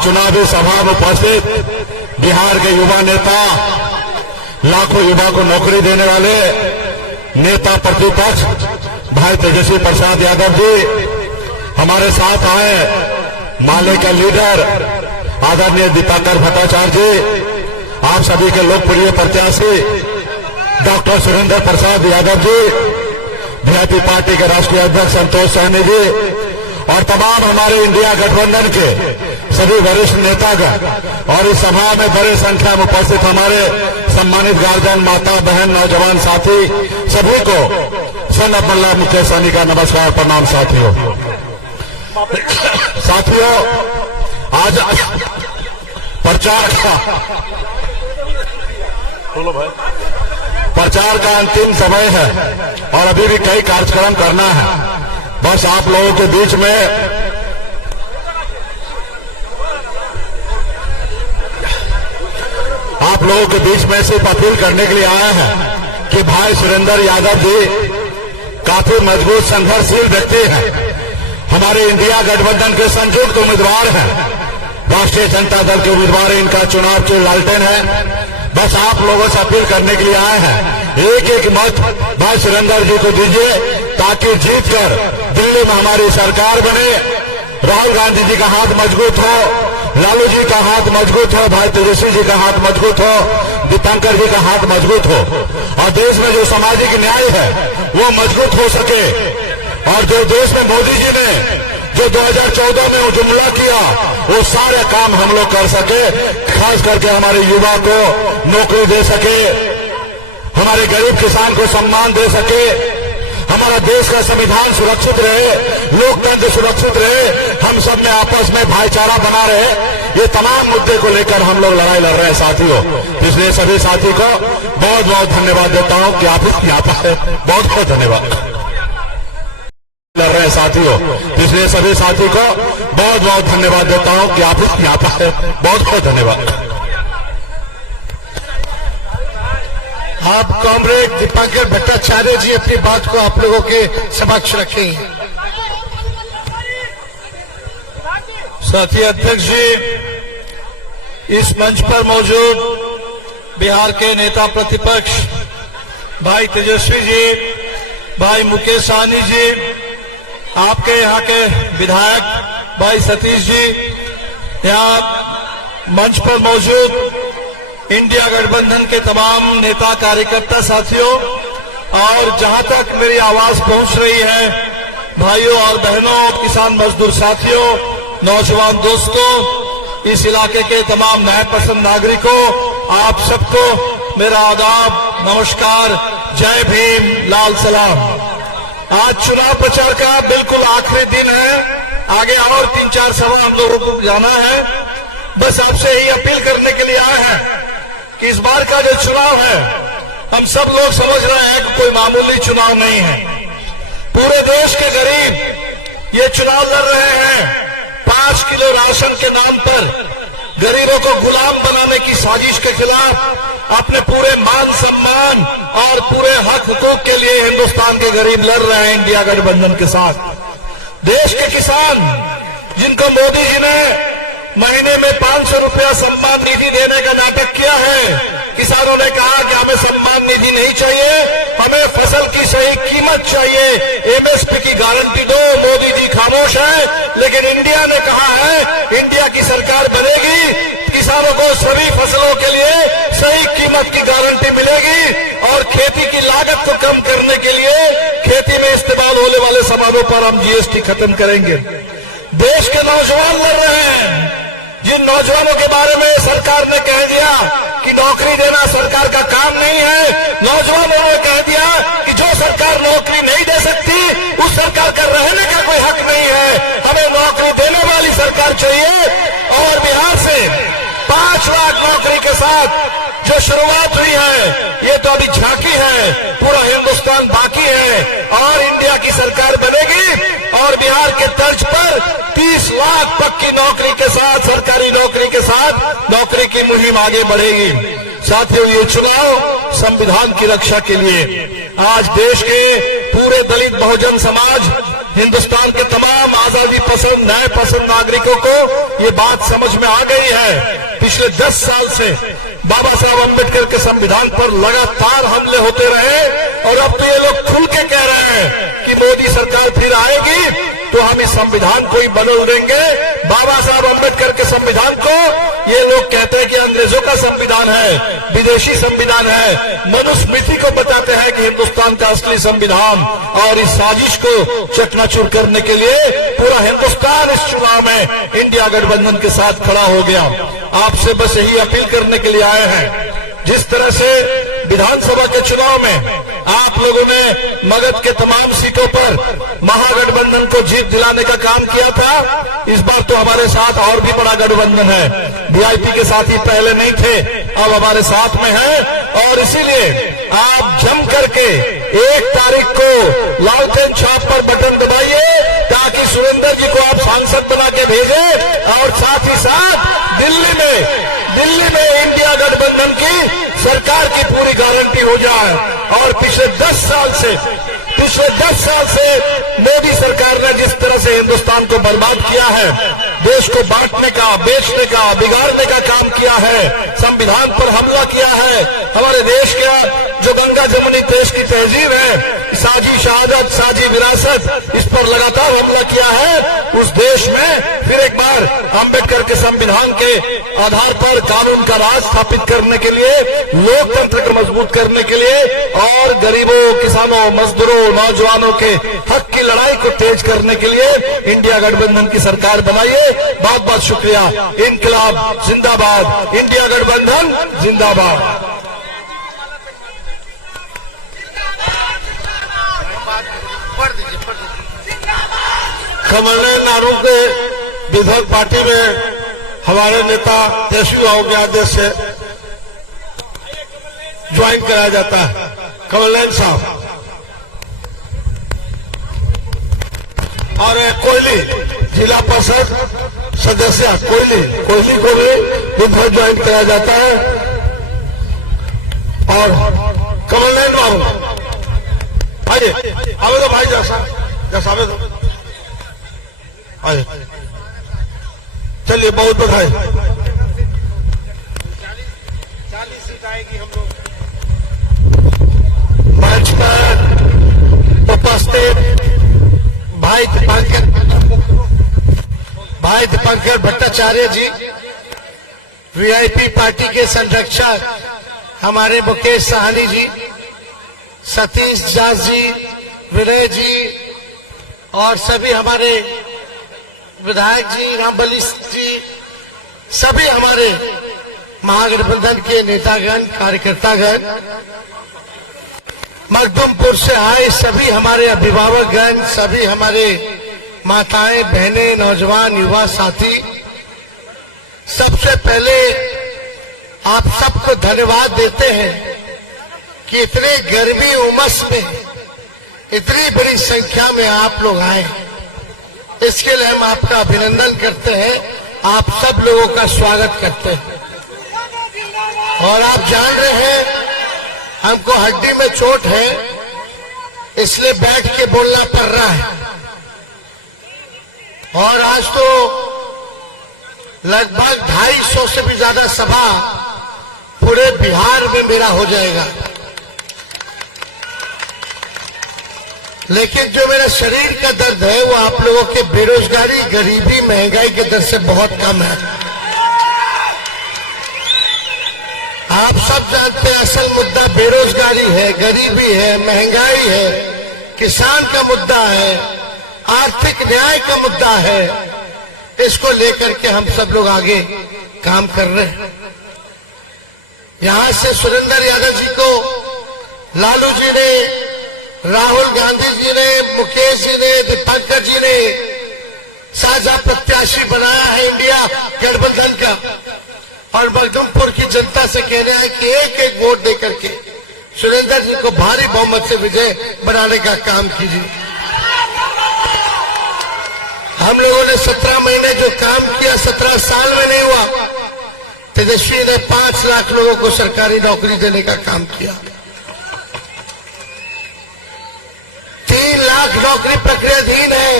चुनावी सभा में उपस्थित बिहार के युवा नेता, लाखों युवा को नौकरी देने वाले नेता प्रतिपक्ष भाई तेजस्वी प्रसाद यादव जी हमारे साथ आए, माले के लीडर आदरणीय दीपाकर भट्टाचार्य जी, आप सभी के लोकप्रिय प्रत्याशी doctor Surendra Prasad Yadav ji, VIP party के राष्ट्रीय अध्यक्ष संतोष सहनी जी और तमाम हमारे इंडिया गठबंधन के सभी वरिष्ठ नेतागण और इस सभा में बड़ी संख्या में उपस्थित हमारे सम्मानित गार्जियन, माता बहन, नौजवान साथी सभी को सन ऑफ मल्ला मुकेश सहनी का नमस्कार, प्रणाम। साथियों आज प्रचार का अंतिम समय है और अभी भी कई कार्यक्रम करना है। बस आप लोगों के बीच में सिर्फ अपील करने के लिए आए हैं कि भाई सुरेंद्र यादव जी काफी मजबूत संघर्षशील व्यक्ति हैं, हमारे इंडिया गठबंधन के संयुक्त उम्मीदवार हैं, राष्ट्रीय जनता दल के उम्मीदवार, इनका चुनाव के लालटेन है। बस आप लोगों से अपील करने के लिए आए हैं, एक एक मत भाई सुरेंद्र जी को दीजिए ताकि जीतकर दिल्ली में हमारी सरकार बने, राहुल गांधी जी का हाथ मजबूत हो, लालू जी का हाथ मजबूत हो, भाई तेजस्वी जी का हाथ मजबूत हो, दीपांकर जी का हाथ मजबूत हो और देश में जो सामाजिक न्याय है वो मजबूत हो सके। और जो देश में मोदी जी ने जो 2014 में वो जुमला किया वो सारे काम हम लोग कर सके, खास करके हमारे युवा को नौकरी दे सके, हमारे गरीब किसान को सम्मान दे सके, हमारा देश का संविधान सुरक्षित रहे, लोकतंत्र सुरक्षित रहे, हम सब में आपस में भाईचारा बना रहे। ये तमाम मुद्दे को लेकर हम लोग लड़ाई लड़ रहे हैं साथियों। इसलिए सभी साथी को बहुत बहुत धन्यवाद देता हूं कि आप यहाँ पर बहुत बहुत धन्यवाद लड़ रहे हैं साथियों। इसलिए सभी साथी को बहुत बहुत धन्यवाद देता हूं कि आप यहाँ पर बहुत बहुत धन्यवाद। आप कॉमरेड दीपांकर भट्टाचार्य जी अपनी बात को आप लोगों के समक्ष रखेंगे। साथी अध्यक्ष जी, इस मंच पर मौजूद बिहार के नेता प्रतिपक्ष भाई तेजस्वी जी, भाई मुकेश सहनी जी, आपके यहाँ के विधायक भाई सतीश जी, यहाँ मंच पर मौजूद इंडिया गठबंधन के तमाम नेता कार्यकर्ता साथियों और जहां तक मेरी आवाज पहुंच रही है भाइयों और बहनों, किसान मजदूर साथियों, नौजवान दोस्तों, इस इलाके के तमाम न्याय पसंद नागरिकों, आप सबको मेरा आदाब, नमस्कार, जय भीम, लाल सलाम। आज चुनाव प्रचार का बिल्कुल आखिरी दिन है, आगे और 3-4 सभा हम लोगों को जाना है। बस आपसे यही अपील करने के लिए आए हैं कि इस बार का जो चुनाव है हम सब लोग समझ रहे हैं कि कोई मामूली चुनाव नहीं है। पूरे देश के गरीब ये चुनाव लड़ रहे हैं 5 किलो राशन के नाम पर गरीबों को गुलाम बनाने की साजिश के खिलाफ अपने पूरे मान सम्मान और पूरे हक हुकूक के लिए हिंदुस्तान के गरीब लड़ रहे हैं इंडिया गठबंधन के साथ। देश के किसान जिनको मोदी जी ने महीने में 500 रुपया सम्मान निधि देने का नाटक किया है, किसानों ने कहा कि हमें सम्मान निधि नहीं चाहिए, हमें फसल की सही कीमत चाहिए, एमएसपी की गारंटी दो। मोदी जी खामोश है, लेकिन इंडिया ने कहा है इंडिया की सरकार बनेगी, किसानों को सभी फसलों के लिए सही कीमत की गारंटी मिलेगी और खेती की लागत को कम करने के लिए खेती में इस्तेमाल होने वाले सामानों पर हम जीएसटी खत्म करेंगे। देश के नौजवान लड़ रहे हैं, जिन नौजवानों के बारे में सरकार ने कह दिया कि नौकरी देना सरकार का काम नहीं है, नौजवानों ने कह दिया कि जो सरकार नौकरी नहीं दे सकती उस सरकार का रहने का कोई हक नहीं है, हमें नौकरी देने वाली सरकार चाहिए। और बिहार से 5 लाख नौकरी के साथ जो शुरुआत हुई है ये तो अभी झांकी है, पूरा हिंदुस्तान बाकी है और इंडिया की सरकार बनेगी और बिहार के तर्ज पर 30 लाख पक्की नौकरी के साथ, सरकारी नौकरी के साथ नौकरी की मुहिम आगे बढ़ेगी। साथियों, ये चुनाव संविधान की रक्षा के लिए आज देश के पूरे दलित बहुजन समाज हिंदुस्तान के तमाम आजादी पसंद न्याय पसंद नागरिकों को ये बात समझ में आ गई है। पिछले 10 साल से बाबा साहब अम्बेडकर के संविधान पर लगातार हमले होते रहे और अब तो ये लोग खुल के कह रहे हैं कि मोदी सरकार फिर आएगी तो हम इस संविधान को ही बदल देंगे। बाबा साहब अम्बेडकर के संविधान को ये लोग कहते हैं कि अंग्रेजों का संविधान है, विदेशी संविधान है। मनुस्मृति को बताते हैं कि हिंदुस्तान का असली संविधान। और इस साजिश को चकनाचूर करने के लिए पूरा हिंदुस्तान इस चुनाव में इंडिया गठबंधन के साथ खड़ा हो गया। आपसे बस यही अपील करने के लिए आए हैं, जिस तरह से विधानसभा के चुनाव में आप लोगों ने मगध के तमाम सीटों पर महागठबंधन को जीत दिलाने का काम किया था, इस बार तो हमारे साथ और भी बड़ा गठबंधन है। वीआईपी के साथ ही पहले नहीं थे, अब हमारे साथ में है। और इसीलिए आप जम करके 1 तारीख को लालटेन छाप पर बटन दबाइए ताकि सुरेंद्र जी को आप सांसद बना के भेजें और साथ ही साथ दिल्ली में इंडिया गठबंधन की सरकार की पूरी गारंटी हो जाए। और पिछले 10 साल से मोदी सरकार ने जिस तरह से हिंदुस्तान को बर्बाद किया है, देश को बांटने का, बेचने का, बिगाड़ने का काम किया है, संविधान पर हमला किया है, हमारे देश का जो गंगा जमुनी देश की तहजीब है, साझी शहादत, साझी विरासत, इस पर लगातार हमला किया है। उस देश में फिर एक बार अम्बेडकर के संविधान के आधार पर कानून का राज स्थापित करने के लिए, लोकतंत्र को मजबूत करने के लिए और गरीबों, किसानों, मजदूरों, नौजवानों के हक की लड़ाई को तेज करने के लिए इंडिया गठबंधन की सरकार बनाइए। बहुत बहुत शुक्रिया। इनकलाब जिंदाबाद, इंडिया गठबंधन जिंदाबाद। कमलनाथ नारू के विधायक पार्टी में हमारे नेता तेजस्वी राव के आदेश से ज्वाइन कराया जाता है। कमलनाथ साहब और कोयली जिला परिषद सदस्य कोयली को भी विधायक ज्वाइन कराया जाता है। और कमलनाथ बाबू आइए, आवे दो भाई, जैसा आवे दो, आइए, चलिए, बहुत बधाई। 40 सीट आएगी हम लोग। मंच पर उपस्थित भाई दीपांकर भट्टाचार्य जी, वीआईपी पार्टी के संरक्षक हमारे मुकेश साहनी जी, सतीश दास जी, विनय जी और सभी हमारे विधायक जी, रामबली जी, सभी हमारे महागठबंधन के नेतागण, कार्यकर्तागण, मखदुमपुर से आए सभी हमारे अभिभावकगण, सभी हमारे माताएं, बहनें, नौजवान, युवा साथी, सबसे पहले आप सबको धन्यवाद देते हैं कि इतने गर्मी उमस में इतनी बड़ी संख्या में आप लोग आए। इसके लिए हम आपका अभिनंदन करते हैं, आप सब लोगों का स्वागत करते हैं। और आप जान रहे हैं हमको हड्डी में चोट है, इसलिए बैठ के बोलना पड़ रहा है। और आज तो लगभग 250 से भी ज्यादा सभा पूरे बिहार में मेरा हो जाएगा, लेकिन जो मेरा शरीर का दर्द है वो आप लोगों के बेरोजगारी, गरीबी, महंगाई के दर से बहुत कम है। आप सब जानते हैं असल मुद्दा बेरोजगारी है, गरीबी है, महंगाई है, किसान का मुद्दा है, आर्थिक न्याय का मुद्दा है। इसको लेकर के हम सब लोग आगे काम कर रहे हैं। यहां से सुरेंद्र यादव जी को लालू जी ने, राहुल गांधी जी ने, मुकेश जी ने, दीपांकर जी ने साझा प्रत्याशी बनाया है इंडिया गठबंधन का। और मखदुमपुर की जनता से कह रहे हैं कि एक एक वोट देकर के सुरेंद्र जी को भारी बहुमत से विजय बनाने का काम कीजिए। हम लोगों ने 17 महीने जो काम किया 17 साल में नहीं हुआ। तेजस्वी ने 5 लाख लोगों को सरकारी नौकरी देने का काम किया, 3 लाख नौकरी नौकरी अधीन है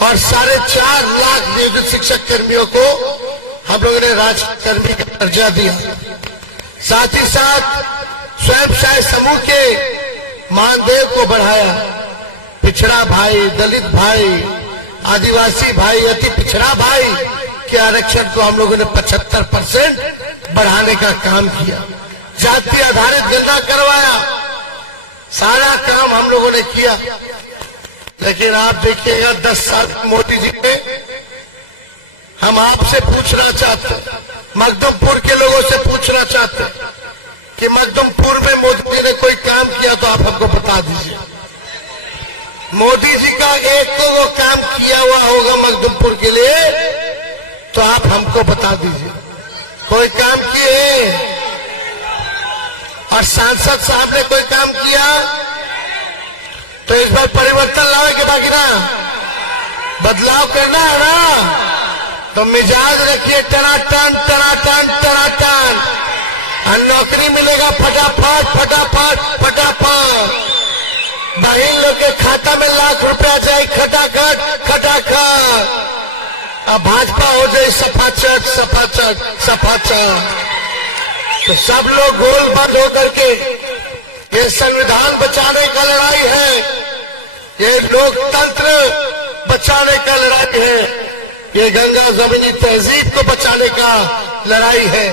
और 4.5 लाख नियोजित शिक्षक कर्मियों को हम लोगों ने राजकर्मी का दर्जा दिया। साथ ही साथ स्वयं सहायता समूह के मानदेय को बढ़ाया। पिछड़ा भाई, दलित भाई, आदिवासी भाई, अति पिछड़ा भाई के आरक्षण को हम लोगों ने 75% बढ़ाने का काम किया। जाति आधारित गणना करवाया। सारा काम हम लोगों ने किया। लेकिन आप देखिएगा 10 साल मोदी जी पे हम आपसे पूछना चाहते, मखदुमपुर के लोगों से पूछना चाहते कि मखदुमपुर में मोदी जी ने कोई काम किया तो आप हमको बता दीजिए। मोदी जी का एक को वो काम किया हुआ होगा मखदुमपुर के लिए तो आप हमको बता दीजिए। कोई काम किए? और सांसद साहब ने कोई काम किया? तो इस बार परिवर्तन लावे के बाकी ना, बदलाव करना है ना, तो मिजाज रखिए टनाटन टनाटन टनाटन और नौकरी मिलेगा फटाफट फटाफट फटाफट। बहन लोग के खाता में लाख रुपया जाए खटाखट खटाखट। अब भाजपा हो जाए सफाचट सफाचट सफाचट। तो सब लोग गोल बंद होकर के ये संविधान बचाने का लड़ाई है, ये लोकतंत्र बचाने का लड़ाई है, ये गंगा जमीनी तहजीब को बचाने का लड़ाई है।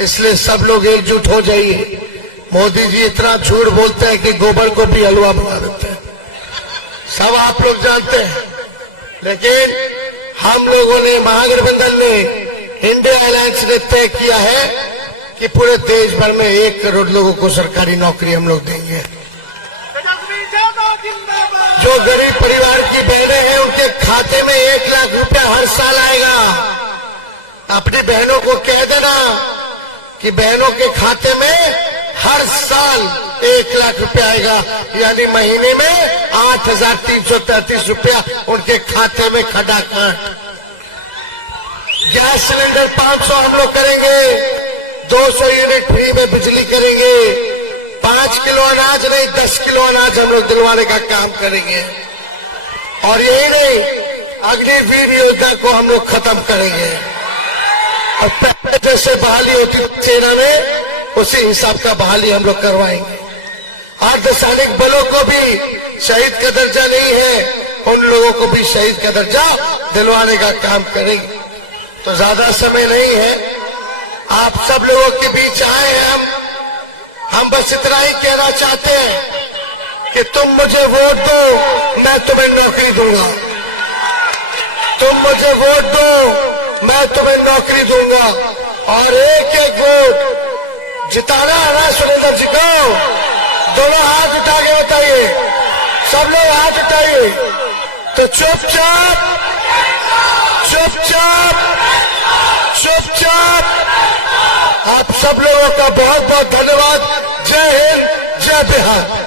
इसलिए सब लोग एकजुट हो जाइए। मोदी जी इतना झूठ बोलते हैं कि गोबर को भी हलवा बना देते हैं, सब आप लोग जानते हैं। लेकिन हम लोगों ने, महागठबंधन ने, इंडिया अलायंस ने तय किया है कि पूरे देश भर में 1 करोड़ लोगों को सरकारी नौकरी हम लोग देंगे। जो गरीब परिवार की बहनें हैं उनके खाते में 1 लाख रुपया हर साल आएगा। अपनी बहनों को कह देना कि बहनों के खाते में हर साल 1 लाख रुपया आएगा, यानी महीने में 8,333 रुपया उनके खाते में खटाखट। गैस सिलेंडर 500 हम लोग करेंगे, 200 यूनिट फ्री में बिजली करेंगे, 5 किलो अनाज नहीं 10 किलो अनाज हम लोग दिलवाने का काम करेंगे। और यही नहीं, अग्निवीर योजना को हम लोग खत्म करेंगे और पहले जैसे बहाली होती सेना में उसी हिसाब का बहाली हम लोग करवाएंगे। अर्धसैनिक बलों को भी शहीद का दर्जा नहीं है, उन लोगों को भी शहीद का दर्जा दिलवाने का काम करेंगे। तो ज्यादा समय नहीं है, आप सब लोगों के बीच आए हैं हम बस इतना ही कहना चाहते हैं कि तुम मुझे वोट दो, मैं तुम्हें नौकरी दूंगा। तुम मुझे वोट दो, मैं तुम्हें नौकरी दूंगा। और एक एक वोट जिताना है ना सुरेंद्र जी को। दोनों हाथ उठा के बताइए, सब लोग हाथ उठाइए। तो चुपचाप चुपचाप चुपचाप। आप सब लोगों का बहुत बहुत धन्यवाद। जय हिंद, जय बिहार।